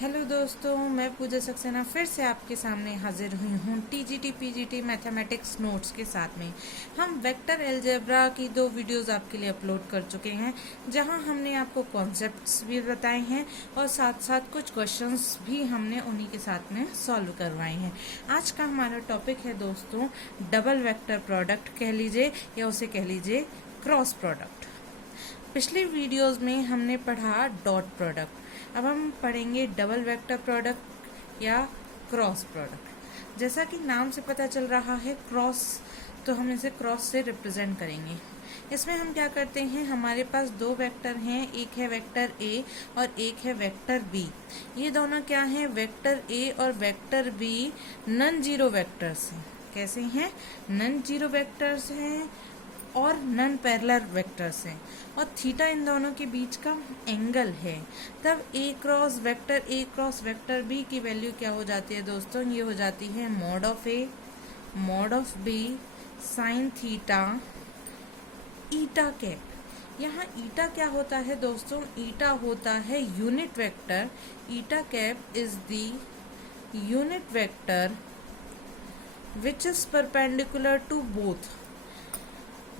Hello दोस्तों, मैं पूजा सक्सेना फिर से आपके सामने हाजिर हुई हूँ टीजीटी पीजीटी मैथमेटिक्स नोट्स के साथ में। हम वेक्टर अलजेब्रा की 2 वीडियोस आपके लिए अपलोड कर चुके हैं, जहां हमने आपको कॉन्सेप्ट्स भी बताए हैं और साथ साथ कुछ क्वेश्चंस भी हमने उन्हीं के साथ में सॉल्व करवाए हैं। आज का हमारा टॉपिक है दोस्तों डबल वेक्टर प्रोडक्ट कह लीजिए या उसे कह लीजिए क्रॉस प्रोडक्ट। पिछली वीडियोस में हमने पढ़ा डॉट प्रोडक्ट, अब हम पढ़ेंगे डबल वेक्टर प्रोडक्ट या क्रॉस प्रोडक्ट। जैसा कि नाम से पता चल रहा है क्रॉस, तो हम इसे क्रॉस से रिप्रेजेंट करेंगे। इसमें हम क्या करते हैं, हमारे पास 2 वेक्टर हैं, एक है वेक्टर ए और एक है वेक्टर बी। ये दोनों क्या हैं, वेक्टर ए और vector B non zero vectors हैं। कैसे हैं, नॉन जीरो वेक्टर्स हैं और नॉन पैरेलल वेक्टर्स हैं, और थीटा इन दोनों के बीच का एंगल है। तब ए क्रॉस वेक्टर बी की वैल्यू क्या हो जाती है दोस्तों, ये हो जाती है mod of A mod of B sine theta eta cap. यहाँ ईटा क्या होता है दोस्तों, ईटा होता है unit vector. Eta cap is the unit vector which is perpendicular to both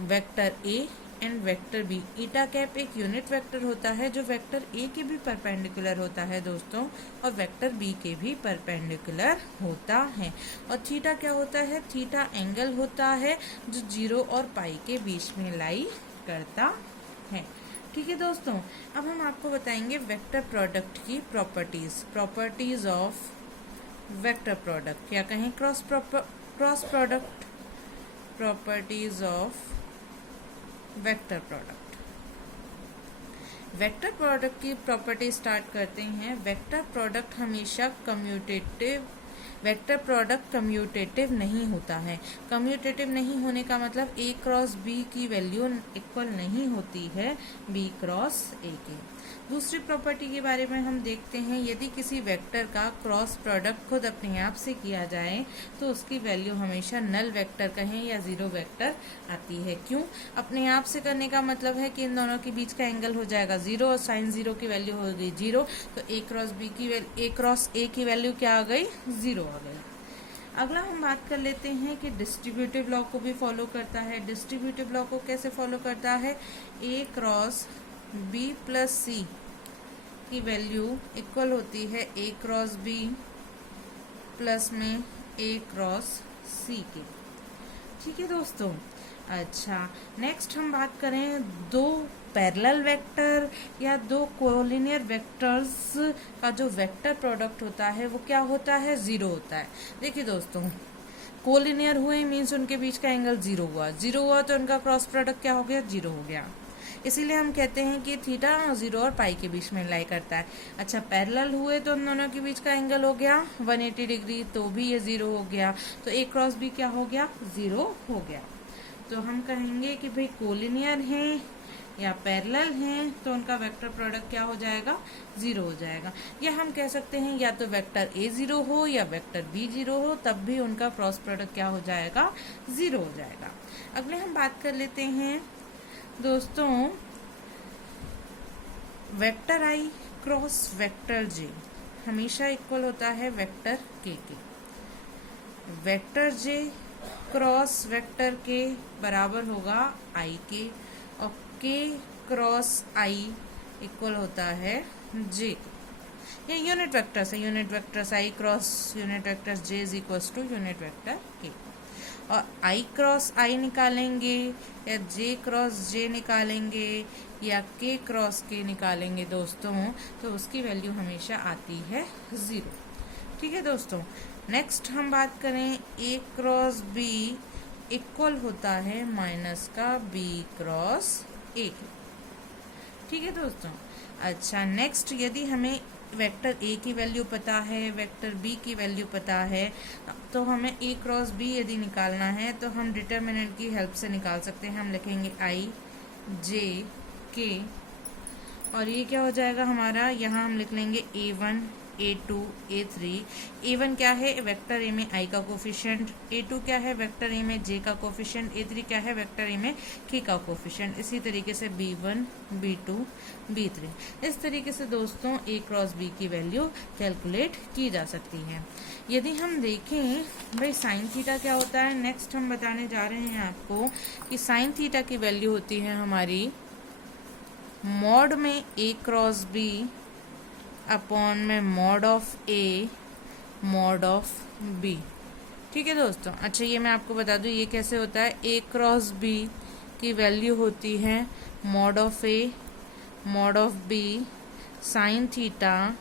vector A and vector B. Eta cap एक unit vector होता है जो वेक्टर ए के भी परपेंडिकुलर होता है दोस्तों, और वेक्टर बी के भी परपेंडिकुलर होता है। और थीटा क्या होता है, थीटा एंगल होता है जो 0 और पाई के बीच में लाई करता है। ठीक है दोस्तों, अब हम आपको बताएंगे वेक्टर प्रोडक्ट की प्रॉपर्टीज ऑफ वेक्टर प्रोडक्ट, क्या कहें cross product. Properties of vector product. Vector product की प्रॉपर्टी स्टार्ट करते हैं। वेक्टर प्रोडक्ट हमेशा वेक्टर प्रोडक्ट कम्यूटेटिव नहीं होता है। कम्यूटेटिव नहीं होने का मतलब ए क्रॉस बी की वैल्यू इक्वल नहीं होती है बी क्रॉस ए के। दूसरी प्रॉपर्टी के बारे में हम देखते हैं, यदि किसी वेक्टर का क्रॉस प्रोडक्ट खुद अपने आप से किया जाए तो उसकी वैल्यू हमेशा नल वेक्टर कहें या जीरो वेक्टर आती है। क्यों, अपने आप से करने का मतलब है कि इन दोनों के बीच का एंगल हो जाएगा 0 और साइन 0 की वैल्यू हो गई 0, तो ए क्रॉस ए की वैल्यू क्या आ गई, 0 आ गई। अगला हम बात कर लेते हैं कि डिस्ट्रीब्यूटिव लॉ को भी फॉलो करता है। डिस्ट्रीब्यूटिव लॉ को कैसे फॉलो करता है, ए क्रॉस बी प्लस सी की वैल्यू इक्वल होती है ए क्रॉस बी प्लस में ए क्रॉस सी के। ठीक है दोस्तों। अच्छा, नेक्स्ट हम बात करें 2 पैरेलल वेक्टर या 2 कोलिनियर वेक्टर्स का जो वेक्टर प्रोडक्ट होता है वो क्या होता है, 0 होता है। देखिए दोस्तों, कोलिनियर हुए मीन्स उनके बीच का एंगल 0 हुआ तो उनका क्रॉस प्रोडक्ट क्या हो गया, 0 हो गया। इसीलिए हम कहते हैं कि थीटा 0 और पाई के बीच में लाई करता है। अच्छा, पैरेलल हुए तो उन दोनों के बीच का एंगल हो गया 180 डिग्री, तो भी ये 0 हो गया, तो ए क्रॉस बी क्या हो गया, 0 हो गया। तो हम कहेंगे कि भाई कोलिनियर हैं या पैरेलल हैं तो उनका वेक्टर प्रोडक्ट क्या हो जाएगा, 0 हो जाएगा। या हम कह सकते हैं या तो वेक्टर ए 0 हो या वेक्टर बी 0 हो, तब भी उनका क्रॉस प्रोडक्ट क्या हो जाएगा, 0 हो जाएगा। अगले हम बात कर लेते हैं दोस्तों वेक्टर आई क्रॉस वेक्टर जे हमेशा इक्वल होता है वेक्टर के। वेक्टर जे क्रॉस वेक्टर के बराबर होगा आई के, और के क्रॉस आई इक्वल होता है जे। ये यूनिट वेक्टर्स है, unit vectors I cross unit vectors J is equal to unit vector K. और आई क्रॉस आई निकालेंगे या जे क्रॉस जे निकालेंगे या के क्रॉस के निकालेंगे दोस्तों, तो उसकी वैल्यू हमेशा आती है 0। ठीक है दोस्तों। नेक्स्ट हम बात करें ए क्रॉस बी इक्वल होता है माइनस का बी क्रॉस ए। ठीक है दोस्तों। अच्छा, नेक्स्ट यदि हमें वेक्टर ए की वैल्यू पता है, वेक्टर बी की वैल्यू पता है, तो हमें ए क्रॉस बी यदि निकालना है तो हम डिटर्मिनेंट की हेल्प से निकाल सकते हैं। हम लिखेंगे आई जे के, और ये क्या हो जाएगा हमारा, यहाँ हम लिख लेंगे A1 A2 A3। A1 क्या है, वेक्टर ए में I का कोफिशिएंट, A2 क्या है, वेक्टर ए में J का कोफिशिएंट, A3 क्या है, वेक्टर ए में K का कोफिशिएंट। इसी तरीके से B1 B2 B3, इस तरीके से दोस्तों A क्रॉस B की वैल्यू कैलकुलेट की जा सकती है। यदि हम देखें भाई साइन थीटा क्या होता है, नेक्स्ट हम बताने जा रहे हैं आपको कि साइन थीटा की वैल्यू होती है हमारी मॉड में A क्रॉस B अपॉन में mod of A mod of B। ठीक है दोस्तों। अच्छा ये मैं आपको बता दूं ये कैसे होता है, A क्रॉस B की वैल्यू होती है mod of A mod of B sine theta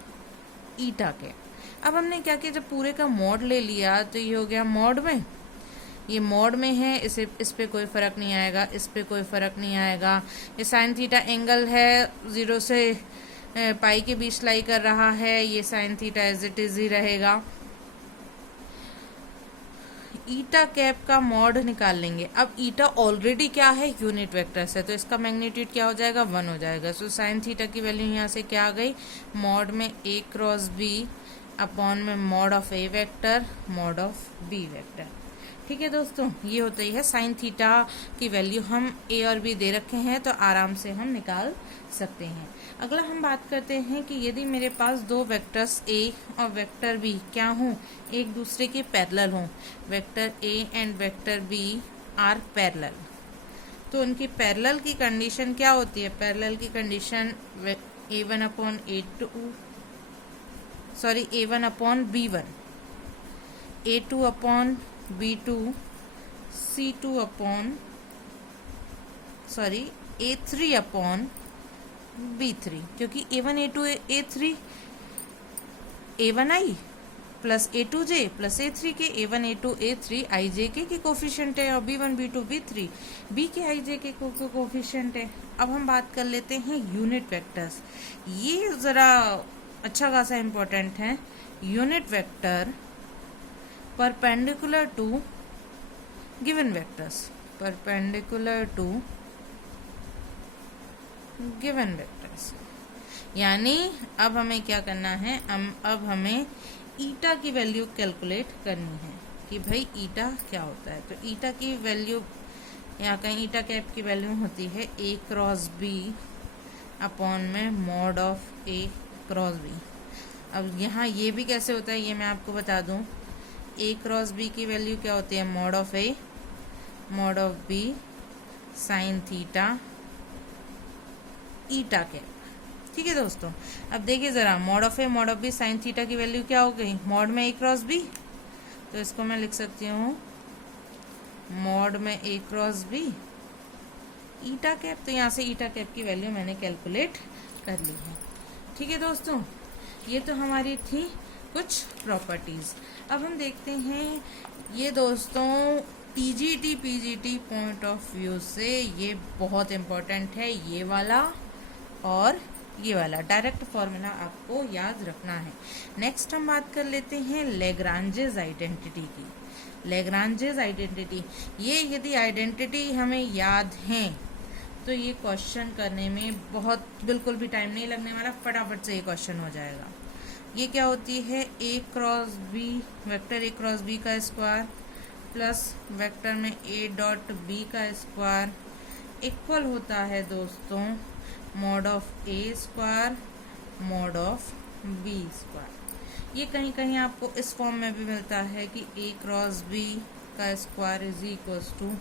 ईटा के। अब हमने क्या किया, जब पूरे का मॉड ले लिया तो ये हो गया मॉड में, ये मॉड में है, इस पे कोई फर्क नहीं आएगा, इस पे कोई फर्क नहीं आएगा। ये साइन थीटा एंगल है 0 से पाई के बीच लाई कर रहा है, ये sine theta as it is ही रहेगा। ईटा कैप का मॉड निकाल लेंगे। अब ईटा ऑलरेडी क्या है, यूनिट वेक्टर से, तो इसका मैग्नीट्यूड क्या हो जाएगा, 1 हो जाएगा। सो साइन थीटा की वैल्यू यहाँ से क्या आ गई, मॉड में A क्रॉस B अपॉन में mod of A vector mod of B vector. ठीक है दोस्तों, ये होता ही है साइन थीटा की वैल्यू। हम A और B दे रखे हैं तो आराम से हम निकाल सकते हैं। अगला हम बात करते हैं कि यदि मेरे पास दो वेक्टर्स A और वेक्टर B क्या हों, एक दूसरे के पैरेलल हों, vector A and vector B are parallel, तो उनकी पैरेलल की कंडीशन क्या होती है, पैरेलल की condition A1 upon A1 upon B1, A2 upon B2, C2 upon A3 upon B3, क्योंकि A1 A2 A3 A1I plus A2J plus A3 के A1 A2 A3 IJ के कोफिशिएंट है और B1 B2 B3 B के IJ के coefficient है। अब हम बात कर लेते हैं यूनिट वेक्टर्स। ये जरा अच्छा खासा इम्पोर्टेंट है। Unit vector perpendicular to given vectors, perpendicular to given vectors, यानी अब हमें क्या करना है, अब हमें ईटा की वैल्यू कैलकुलेट करनी है कि भाई ईटा क्या होता है। तो ईटा की वैल्यू यहाँ कहीं ईटा कैप की वैल्यू होती है A क्रॉस B अपॉन में mod of A cross B। अब यहाँ ये भी कैसे होता है ये मैं आपको बता दूं। A क्रॉस B की वैल्यू क्या होती है, mod of A mod of B sine theta eta cap. ठीक है दोस्तों, अब देखिए जरा, mod of A mod of B sine theta की वैल्यू क्या हो गई, मॉड में A क्रॉस B, तो इसको मैं लिख सकती हूँ मॉड में A cross B eta cap. तो यहाँ से ईटा कैप की वैल्यू मैंने कैलकुलेट कर ली है। ठीक है दोस्तों, ये तो हमारी थी कुछ प्रॉपर्टीज। अब हम देखते हैं ये दोस्तों TGT PGT point of view से ये बहुत इम्पोर्टेंट है, ये वाला और ये वाला डायरेक्ट फॉर्मूला आपको याद रखना है। नेक्स्ट हम बात कर लेते हैं लेग्रांजेस आइडेंटिटी की। लेग्रांजेस आइडेंटिटी, ये यदि आइडेंटिटी हमें याद है तो ये क्वेश्चन करने में बिल्कुल भी टाइम नहीं लगने वाला, फटाफट से ये क्वेश्चन हो जाएगा। ये क्या होती है, A cross B vector A cross B का स्क्वायर प्लस वेक्टर में A डॉट B का स्क्वायर इक्वल होता है दोस्तों mod of A square mod of B square. ये कहीं कहीं आपको इस फॉर्म में भी मिलता है कि A क्रॉस B का square is equals to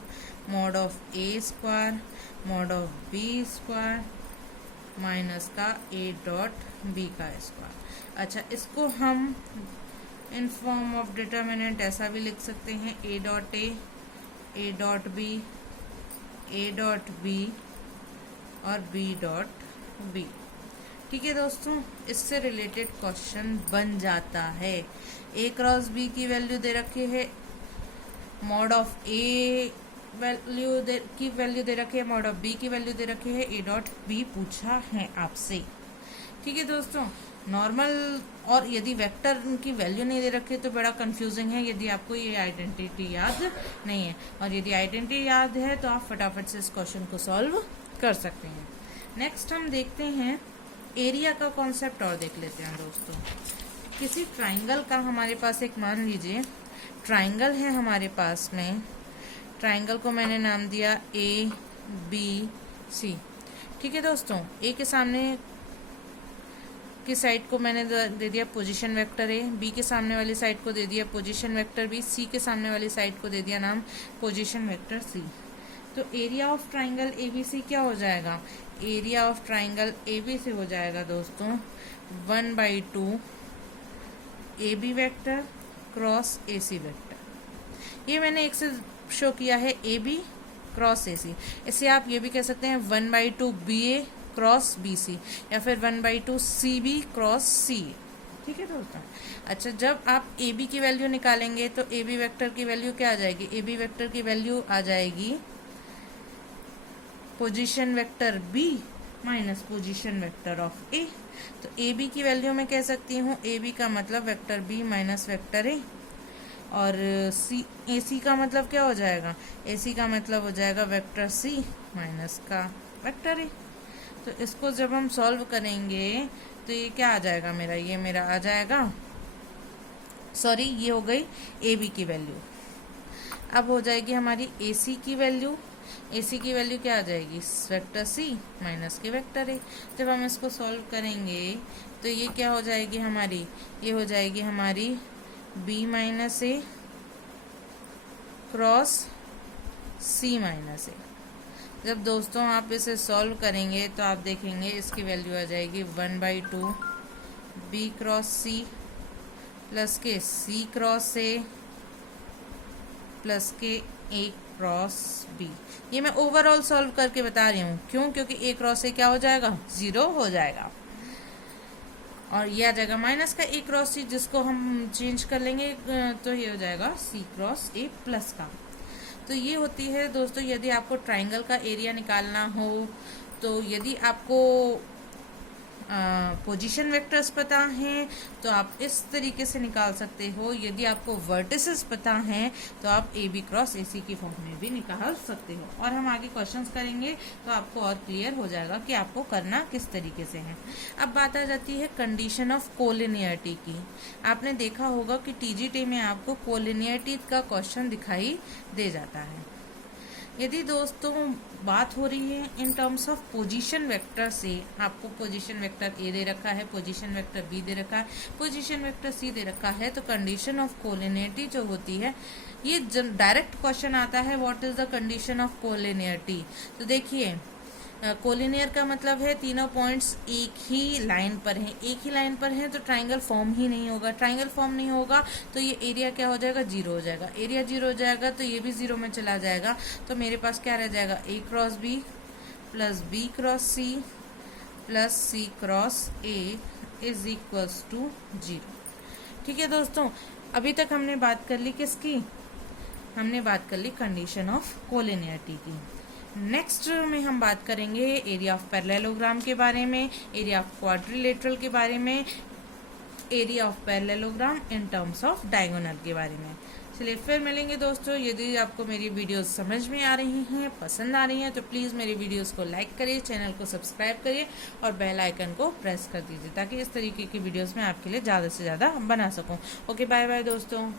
mod of A square mod of B square minus का A डॉट B का स्क्वायर। अच्छा, इसको हम इन फॉर्म ऑफ डिटर्मिनेंट ऐसा भी लिख सकते हैं A dot A dot B A dot B और B डॉट B। ठीक है दोस्तों, इससे रिलेटेड क्वेश्चन बन जाता है। A क्रॉस B की वैल्यू दे रखी है, मॉड ऑफ A की वैल्यू दे रखी है, मॉड ऑफ B की वैल्यू दे रखी है, A डॉट B पूछा है आपसे। ठीक है दोस्तों, नॉर्मल और यदि वेक्टर की वैल्यू नहीं दे रखी तो बड़ा कंफ्यूजिंग है यदि आपको ये आइडेंटिटी याद नहीं है, और यदि आइडेंटिटी याद है तो आप फटाफट से इस क्वेश्चन को सॉल्व कर सकते हैं। नेक्स्ट हम देखते हैं एरिया का कॉन्सेप्ट और देख लेते हैं दोस्तों। किसी ट्राइंगल का हमारे पास एक, मान लीजिए ट्राइंगल है हमारे पास में, ट्राइंगल को मैंने नाम दिया ए बी सी। ठीक है दोस्तों, ए के सामने की साइड को मैंने दे दिया पोजीशन वेक्टर ए, बी के सामने वाली साइड को दे दिया पोजीशन वेक्टर बी, सी के सामने वाली साइड को दे दिया नाम पोजीशन वेक्टर सी। तो एरिया ऑफ ट्राइंगल एबीसी क्या हो जाएगा? एरिया ऑफ ट्राइंगल एबीसी हो जाएगा दोस्तों 1/2 A B vector cross A C vector. ये मैंने एक से शो किया है ए बी क्रॉस ए सी। इसे आप ये भी कह सकते हैं 1/2 बी ए क्रॉस बी सी, या फिर 1/2 सी बी क्रॉस सी। ठीक है दोस्तों। अच्छा, जब आप ए बी की वैल्यू निकालेंगे तो ए बी वेक्टर की वैल्यू क्या आ जाएगी? ए बी वेक्टर की वैल्यू आ जाएगी position vector B minus position vector of A. तो ए बी की वैल्यू मैं कह सकती हूँ ए बी का मतलब vector B minus vector A, और सी ए सी का मतलब क्या हो जाएगा? ए सी का मतलब हो जाएगा वेक्टर सी माइनस का वेक्टर ए। तो इसको जब हम सॉल्व करेंगे तो ये क्या आ जाएगा मेरा? ये मेरा आ जाएगा, सॉरी ये हो गई ए बी की वैल्यू। अब हो जाएगी हमारी ए सी की वैल्यू। ए सी की वैल्यू क्या आ जाएगी? वेक्टर सी माइनस के वेक्टर ए। जब हम इसको सॉल्व करेंगे तो ये क्या हो जाएगी हमारी? ये हो जाएगी हमारी बी माइनस ए क्रॉस सी माइनस ए। जब दोस्तों आप इसे सॉल्व करेंगे तो आप देखेंगे इसकी वैल्यू आ जाएगी 1/2 बी क्रॉस सी प्लस के सी क्रॉस ए प्लस के ए क्रॉस बी। ये मैं ओवरऑल सॉल्व करके बता रही हूँ, क्यों? क्योंकि ए क्रॉस ए क्या हो जाएगा? 0 हो जाएगा, और ये आ जाएगा माइनस का ए क्रॉस सी, जिसको हम चेंज कर लेंगे तो ये हो जाएगा सी क्रॉस ए प्लस का। तो ये होती है दोस्तों, यदि आपको ट्राइंगल का एरिया निकालना हो, तो यदि आपको पोजीशन वेक्टर्स पता हैं तो आप इस तरीके से निकाल सकते हो। यदि आपको वर्टिसेस पता हैं तो आप ए बी क्रॉस ए सी की फॉर्म में भी निकाल सकते हो। और हम आगे क्वेश्चंस करेंगे तो आपको और क्लियर हो जाएगा कि आपको करना किस तरीके से है। अब बात आ जाती है कंडीशन ऑफ कोलिनियरिटी की। आपने देखा होगा कि टीजीटी में आपको कोलिनियरिटी का क्वेश्चन दिखाई दे जाता है। यदि दोस्तों बात हो रही है in terms of position vector से, आपको पोजीशन वेक्टर ए दे रखा है, पोजीशन वेक्टर बी दे रखा है, पोजीशन वेक्टर सी दे रखा है, तो कंडीशन ऑफ कोलिनियरिटी जो होती है, ये डायरेक्ट क्वेश्चन आता है what is the condition of collinearity. तो देखिए, कोलिनियर का मतलब है तीनों पॉइंट्स एक ही लाइन पर हैं। एक ही लाइन पर हैं तो ट्राइंगल फॉर्म ही नहीं होगा। ट्राइंगल फॉर्म नहीं होगा तो ये एरिया क्या हो जाएगा? 0 हो जाएगा। एरिया 0 हो जाएगा तो ये भी 0 में चला जाएगा। तो मेरे पास क्या रह जाएगा? A cross B plus B cross C plus C cross A is equals to 0। ठीक है दोस्तों, अभी तक हमने बात कर ली किसकी? हमने बात कर ली कंडीशन ऑफ कोलिनियरिटी की। नेक्स्ट में हम बात करेंगे एरिया ऑफ पैरेललोग्राम के बारे में, एरिया ऑफ क्वाड्रिलेटरल के बारे में, area of parallelogram in terms of diagonal के बारे में। चलिए फिर मिलेंगे दोस्तों। यदि आपको मेरी वीडियोस समझ में आ रही हैं, पसंद आ रही हैं, तो प्लीज़ मेरी वीडियोस को लाइक करिए, चैनल को सब्सक्राइब करिए और बेल आइकन को प्रेस कर दीजिए, ताकि इस तरीके की वीडियोस मैं आपके लिए ज़्यादा से ज़्यादा बना सकूं। ओके, बाय बाय दोस्तों।